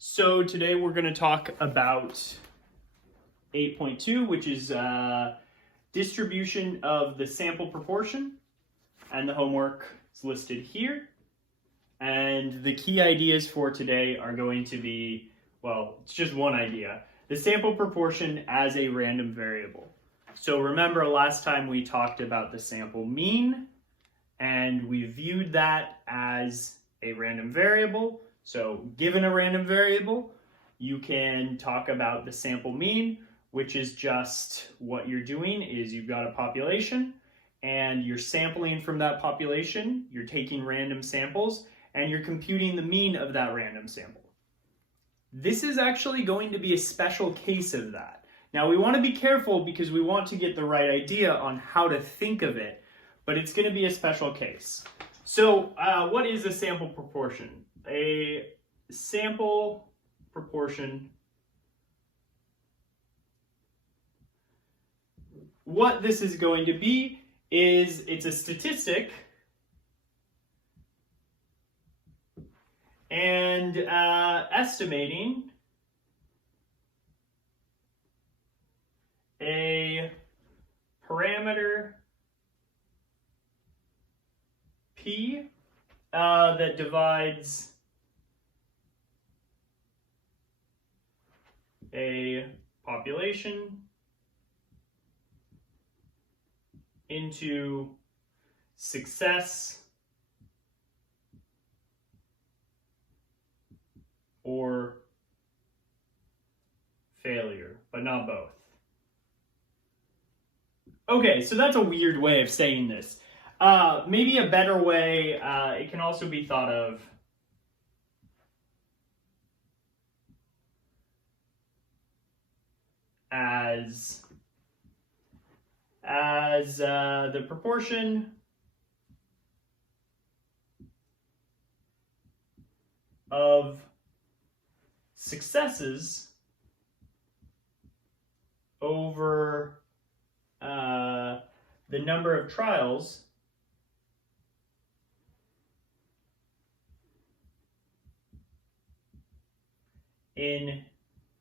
So today we're going to talk about 8.2, which is distribution of the sample proportion, and the homework is listed here. And the key ideas for today are going to be, well, it's just one idea, the sample proportion as a random variable. So remember last time we talked about the sample mean, and we viewed that as a random variable. So given a random variable, you can talk about the sample mean, which is just what you're doing is you've got a population and you're sampling from that population, you're taking random samples, and you're computing the mean of that random sample. This is actually going to be a special case of that. Now we want to be careful because we want to get the right idea on how to think of it, but it's going to be a special case. So what is a sample proportion? A sample proportion, what this is going to be is it's a statistic, and estimating a parameter P that divides a population into success or failure, but not both. Okay, so that's a weird way of saying this. Maybe a better way, it can also be thought of as the proportion of successes over the number of trials in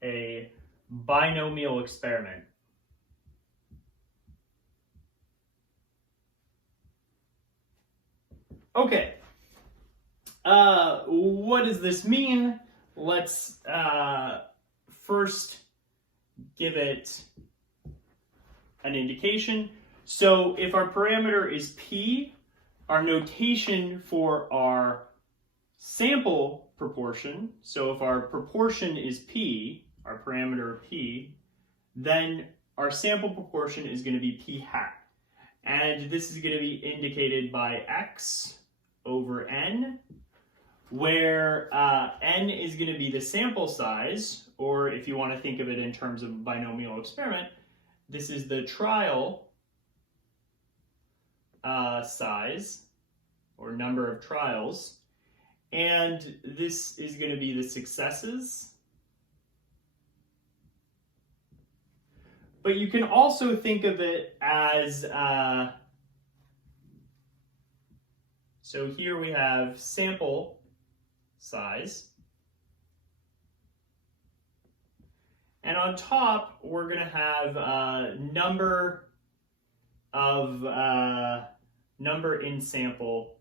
a binomial experiment. Okay, what does this mean? Let's first give it an indication. So if our parameter is P, our notation for our sample proportion, so if our proportion is P, our parameter P, then our sample proportion is going to be P hat. And this is going to be indicated by X over N, where N is going to be the sample size, or if you want to think of it in terms of a binomial experiment, this is the trial size, or number of trials, and this is going to be the successes. But you can also think of it as, so here we have sample size, and on top we're going to have number in sample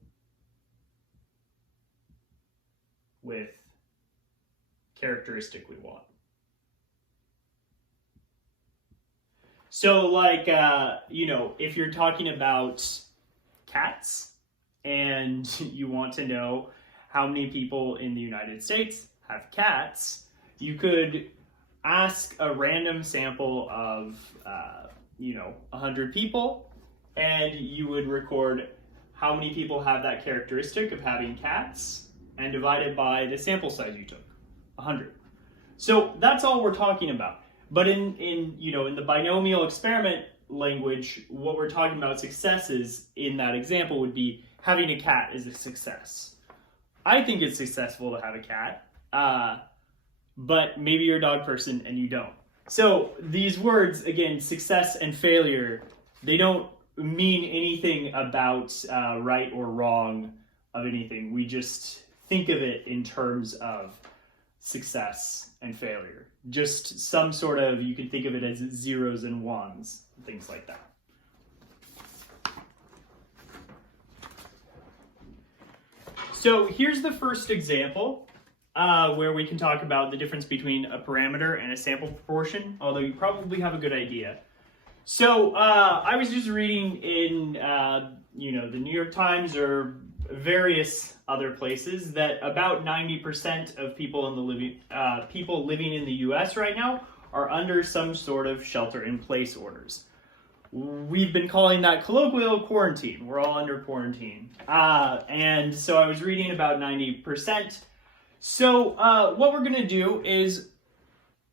with characteristic we want. So like, if you're talking about cats and you want to know how many people in the United States have cats, you could ask a random sample of, 100 people, and you would record how many people have that characteristic of having cats and divide it by the sample size you took, 100. So that's all we're talking about. But in the binomial experiment language, what we're talking about successes in that example would be having a cat is a success. I think it's successful to have a cat, but maybe you're a dog person and you don't. So these words, again, success and failure, they don't mean anything about right or wrong of anything. We just think of it in terms of success and failure. Just some sort of, you can think of it as zeros and ones, things like that. So here's the first example where we can talk about the difference between a parameter and a sample proportion, although you probably have a good idea. So I was just reading in the New York Times or various other places that about 90% of people living in the U.S. right now are under some sort of shelter-in-place orders. We've been calling that colloquial quarantine. We're all under quarantine. And so I was reading about 90%. So what we're going to do is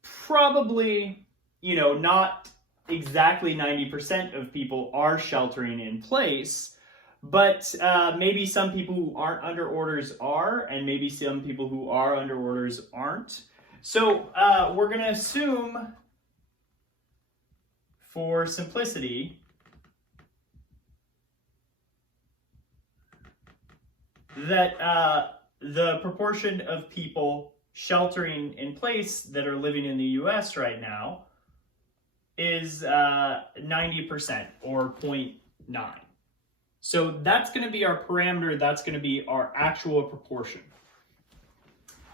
probably, not exactly 90% of people are sheltering in place, but maybe some people who aren't under orders are, and maybe some people who are under orders aren't. So we're going to assume, for simplicity, that the proportion of people sheltering in place that are living in the US right now is 90% or 0.9. So that's going to be our parameter, that's going to be our actual proportion.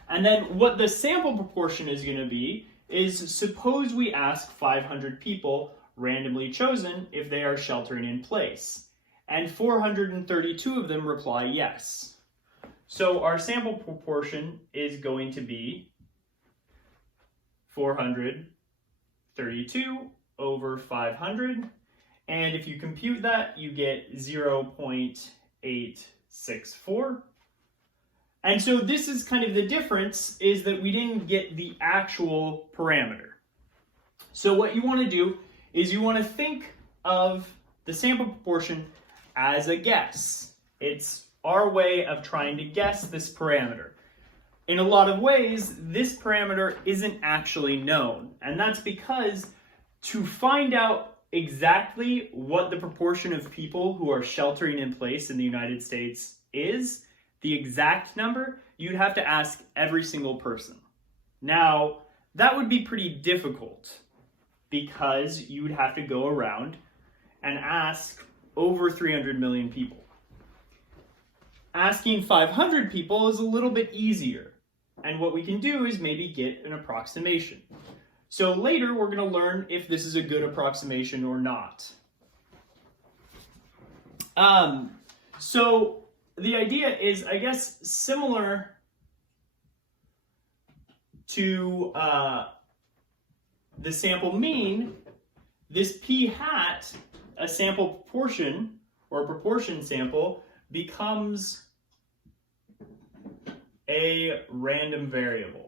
And then what the sample proportion is going to be is, suppose we ask 500 people randomly chosen if they are sheltering in place, and 432 of them reply yes. So our sample proportion is going to be 432 over 500, and if you compute that, you get 0.864. And so this is kind of the difference, is that we didn't get the actual parameter. So what you want to do is you want to think of the sample proportion as a guess. It's our way of trying to guess this parameter. In a lot of ways, this parameter isn't actually known, and that's because to find out exactly what the proportion of people who are sheltering in place in the United States is, the exact number, you'd have to ask every single person. Now, that would be pretty difficult because you would have to go around and ask over 300 million people. Asking 500 people is a little bit easier, and what we can do is maybe get an approximation. So later we're going to learn if this is a good approximation or not. So the idea is, I guess, similar to the sample mean. This p hat, a sample proportion or a proportion sample, becomes a random variable.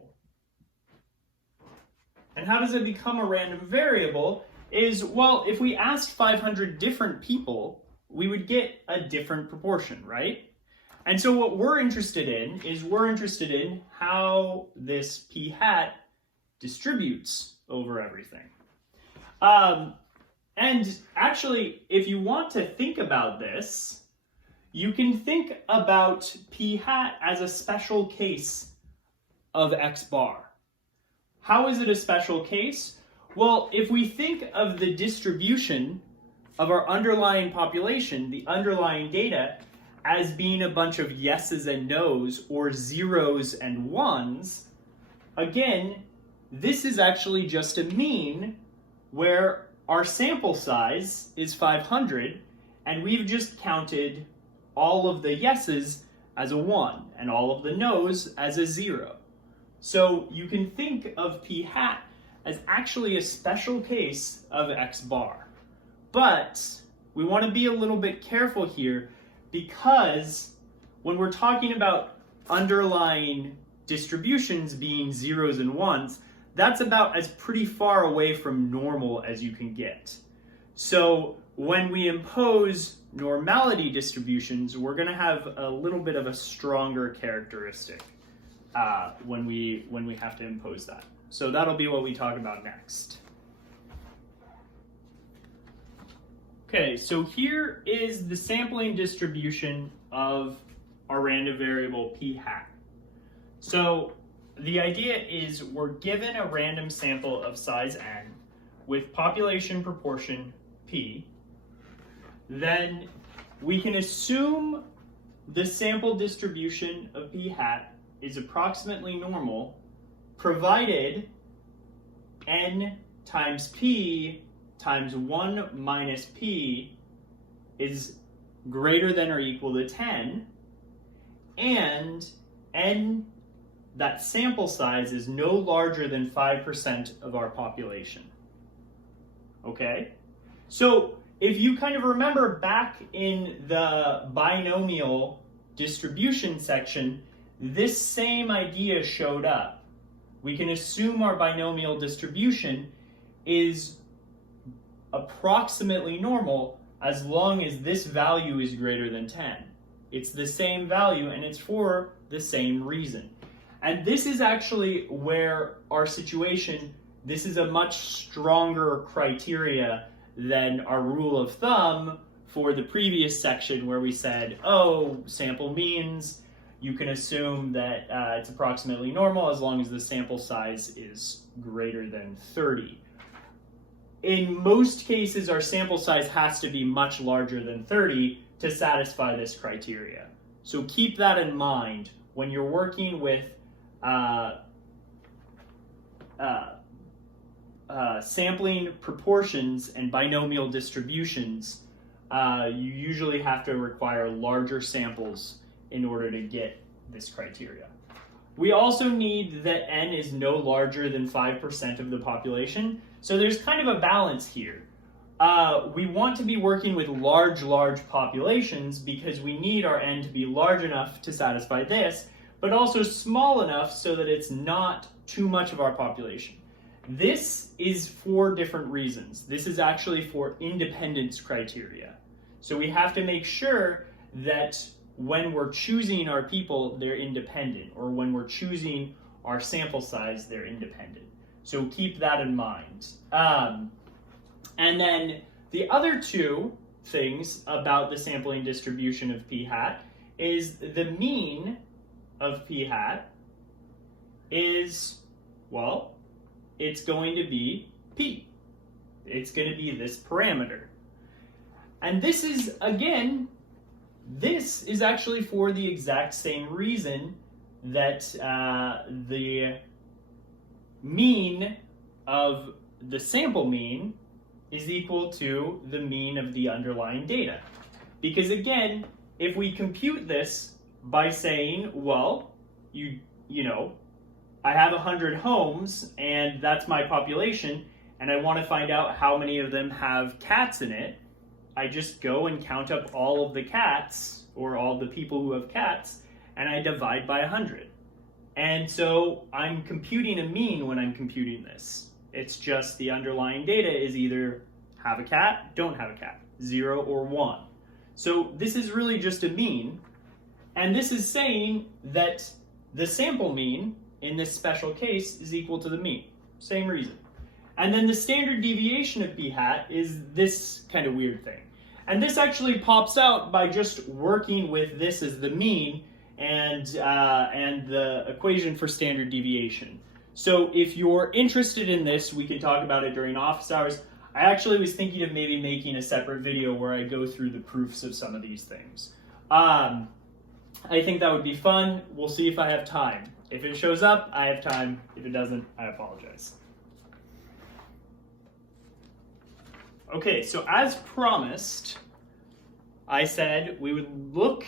And how does it become a random variable? Is, well, if we asked 500 different people, we would get a different proportion, right? And so what we're interested in is how this p hat distributes over everything. And actually, if you want to think about this, you can think about p hat as a special case of x bar. How is it a special case? Well, if we think of the distribution of our underlying population, the underlying data, as being a bunch of yeses and nos, or zeros and ones, again, this is actually just a mean where our sample size is 500, and we've just counted all of the yeses as a 1 and all of the nos as a 0. So you can think of p hat as actually a special case of x bar. But we want to be a little bit careful here, because when we're talking about underlying distributions being zeros and ones, that's about as pretty far away from normal as you can get. So when we impose normality distributions, we're going to have a little bit of a stronger characteristic when we have to impose that. So that'll be what we talk about next. Okay, so here is the sampling distribution of our random variable p hat. So the idea is we're given a random sample of size n with population proportion p, then we can assume the sample distribution of p hat is approximately normal, provided n times p times 1 minus p is greater than or equal to 10, and n, that sample size, is no larger than 5% of our population. Okay? So if you kind of remember back in the binomial distribution section, this same idea showed up. We can assume our binomial distribution is approximately normal as long as this value is greater than 10. It's the same value and it's for the same reason. And this is actually where our situation, this is a much stronger criteria than our rule of thumb for the previous section where we said, oh, sample means, you can assume that it's approximately normal as long as the sample size is greater than 30. In most cases, our sample size has to be much larger than 30 to satisfy this criteria. So keep that in mind when you're working with sampling proportions and binomial distributions. You usually have to require larger samples in order to get this criteria. We also need that n is no larger than 5% of the population. So there's kind of a balance here. We want to be working with large populations because we need our n to be large enough to satisfy this, but also small enough so that it's not too much of our population. This is for different reasons. This is actually for independence criteria. So we have to make sure that when we're choosing our people, they're independent, or when we're choosing our sample size, they're independent. So keep that in mind. And then the other two things about the sampling distribution of p hat is the mean of p hat is, well, it's going to be p. It's going to be this parameter. And this is, again, this is actually for the exact same reason that the mean of the sample mean is equal to the mean of the underlying data. Because again, if we compute this by saying, well, you know, I have 100 homes and that's my population, and I want to find out how many of them have cats in it, I just go and count up all of the cats, or all the people who have cats, and I divide by 100. And so I'm computing a mean when I'm computing this. It's just the underlying data is either have a cat, don't have a cat, 0 or 1. So this is really just a mean, and this is saying that the sample mean in this special case is equal to the mean. Same reason. And then the standard deviation of p hat is this kind of weird thing. And this actually pops out by just working with this as the mean and the equation for standard deviation. So if you're interested in this, we can talk about it during office hours. I actually was thinking of maybe making a separate video where I go through the proofs of some of these things. I think that would be fun. We'll see if I have time. If it shows up, I have time. If it doesn't, I apologize. Okay, so as promised, I said we would look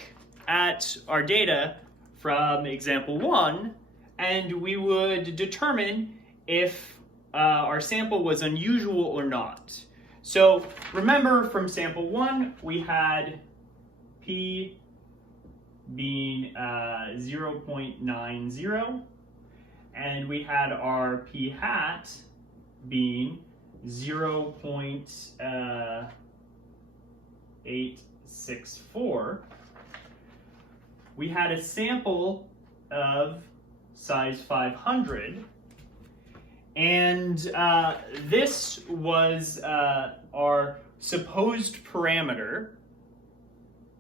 at our data from example 1, and we would determine if our sample was unusual or not. So remember, from sample 1, we had p being 0.90, and we had our p hat being 0.864. We had a sample of size 500, and this was our supposed parameter,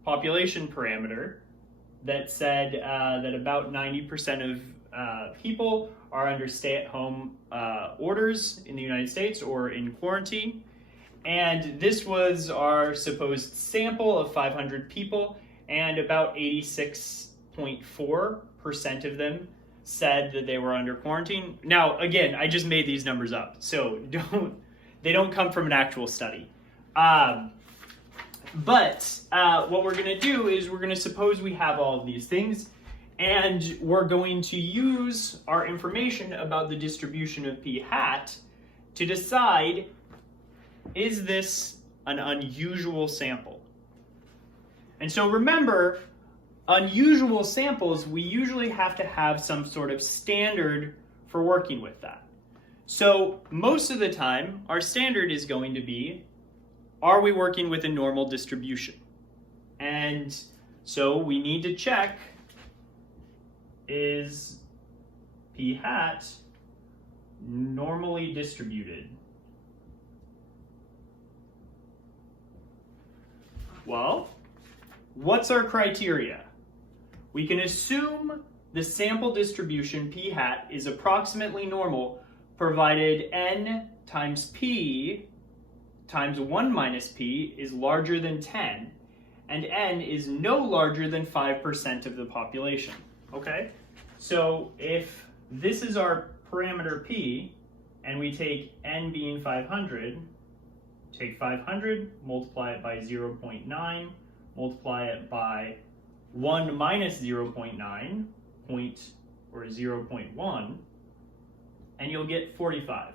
population parameter, that said that about 90% people are under stay-at-home orders in the United States or in quarantine. And this was our supposed sample of 500 people, and about 86.4% of them said that they were under quarantine. Now, again, I just made these numbers up, so they don't come from an actual study. But what we're going to do is we're going to suppose we have all of these things, and we're going to use our information about the distribution of p hat to decide, is this an unusual sample? And so remember, unusual samples, we usually have to have some sort of standard for working with that. So most of the time, our standard is going to be, are we working with a normal distribution? And so we need to check, is p hat normally distributed? Well, what's our criteria? We can assume the sample distribution p hat is approximately normal provided n times p times 1 minus p is larger than 10 and n is no larger than 5% of the population. Okay? So if this is our parameter p and we take n being 500, take 500, multiply it by 0.9, multiply it by 1 minus 0.9, or 0.1, and you'll get 45.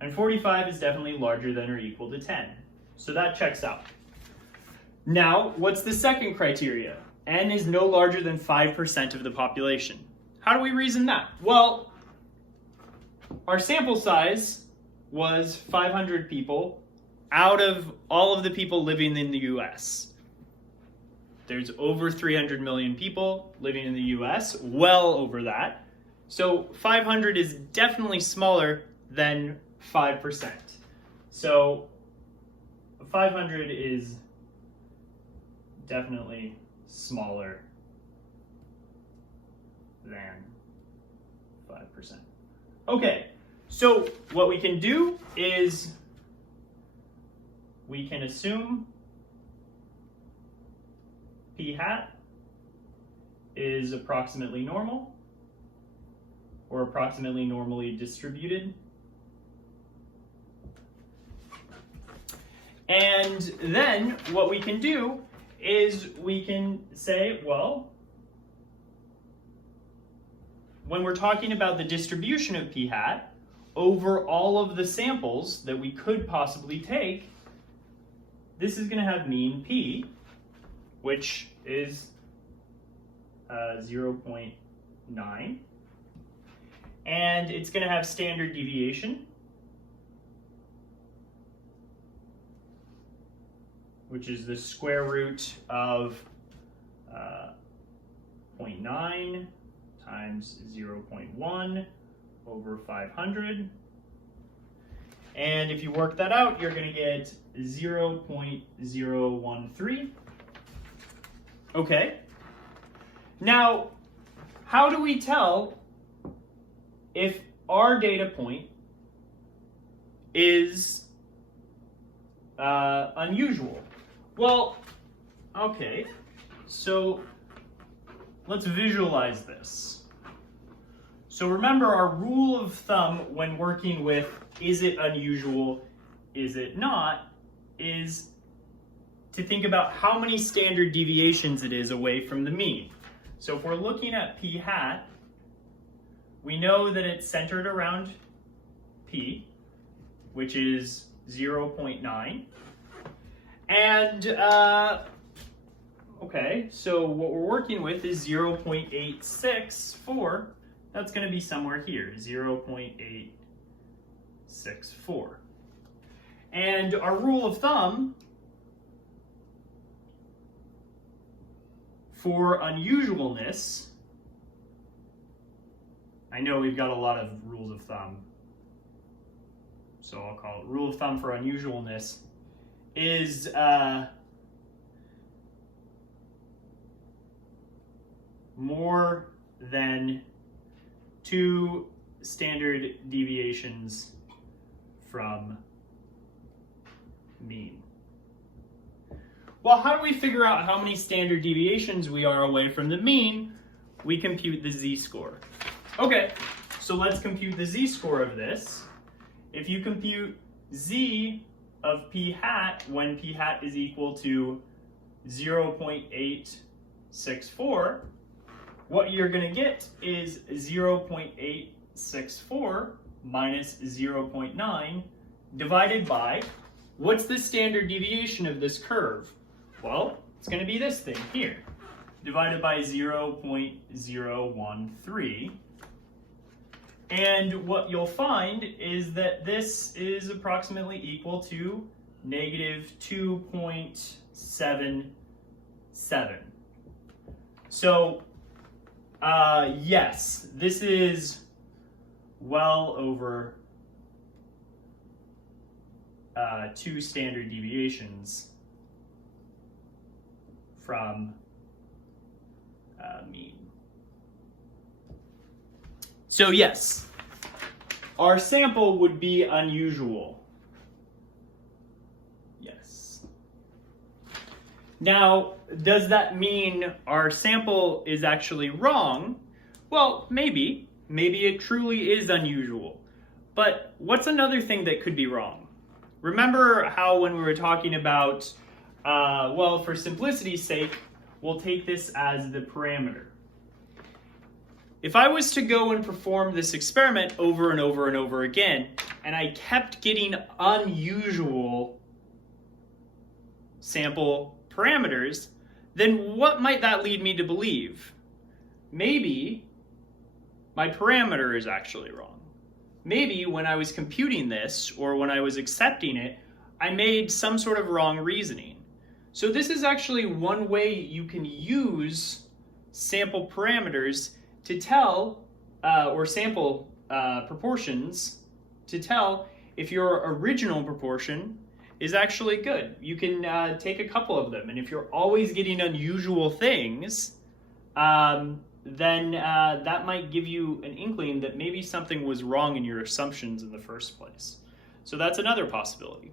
And 45 is definitely larger than or equal to 10. So that checks out. Now, what's the second criteria? N is no larger than 5% of the population. How do we reason that? Well, our sample size was 500 people out of all of the people living in the US. There's over 300 million people living in the US, well over that. So 500 is definitely smaller than 5%. So 500 is definitely smaller than 5%. Okay. So what we can do is we can assume p hat is approximately normal or approximately normally distributed. And then what we can do is we can say, well, when we're talking about the distribution of p hat, over all of the samples that we could possibly take, this is going to have mean p, which is 0.9, and it's going to have standard deviation, which is the square root of 0.9 times 0.1 over 500. And if you work that out, you're going to get 0.013. Okay. Now, how do we tell if our data point is unusual? Well, okay, so let's visualize this. So remember, our rule of thumb when working with is it unusual, is it not, is to think about how many standard deviations it is away from the mean. So if we're looking at p hat, we know that it's centered around p, which is 0.9. And, okay, so what we're working with is 0.864. That's going to be somewhere here, 0.864. And our rule of thumb for unusualness, I know we've got a lot of rules of thumb, so I'll call it rule of thumb for unusualness, is more than 2 standard deviations from mean. Well, how do we figure out how many standard deviations we are away from the mean? We compute the z-score. Okay, so let's compute the z-score of this. If you compute z of p hat when p hat is equal to 0.864, what you're going to get is 0.864 minus 0.9 divided by, what's the standard deviation of this curve? Well, it's going to be this thing here, divided by 0.013. And what you'll find is that this is approximately equal to negative 2.77. So, yes, this is well over 2 standard deviations from mean. So yes, our sample would be unusual. Yes. Now, does that mean our sample is actually wrong? Well, maybe. Maybe it truly is unusual. But what's another thing that could be wrong? Remember how when we were talking about, well, for simplicity's sake, we'll take this as the parameter. If I was to go and perform this experiment over and over and over again, and I kept getting unusual sample parameters, then what might that lead me to believe? Maybe my parameter is actually wrong. Maybe when I was computing this, or when I was accepting it, I made some sort of wrong reasoning. So this is actually one way you can use sample parameters to tell, or sample proportions, to tell if your original proportion is actually good. You can take a couple of them, and if you're always getting unusual things, then that might give you an inkling that maybe something was wrong in your assumptions in the first place. So that's another possibility.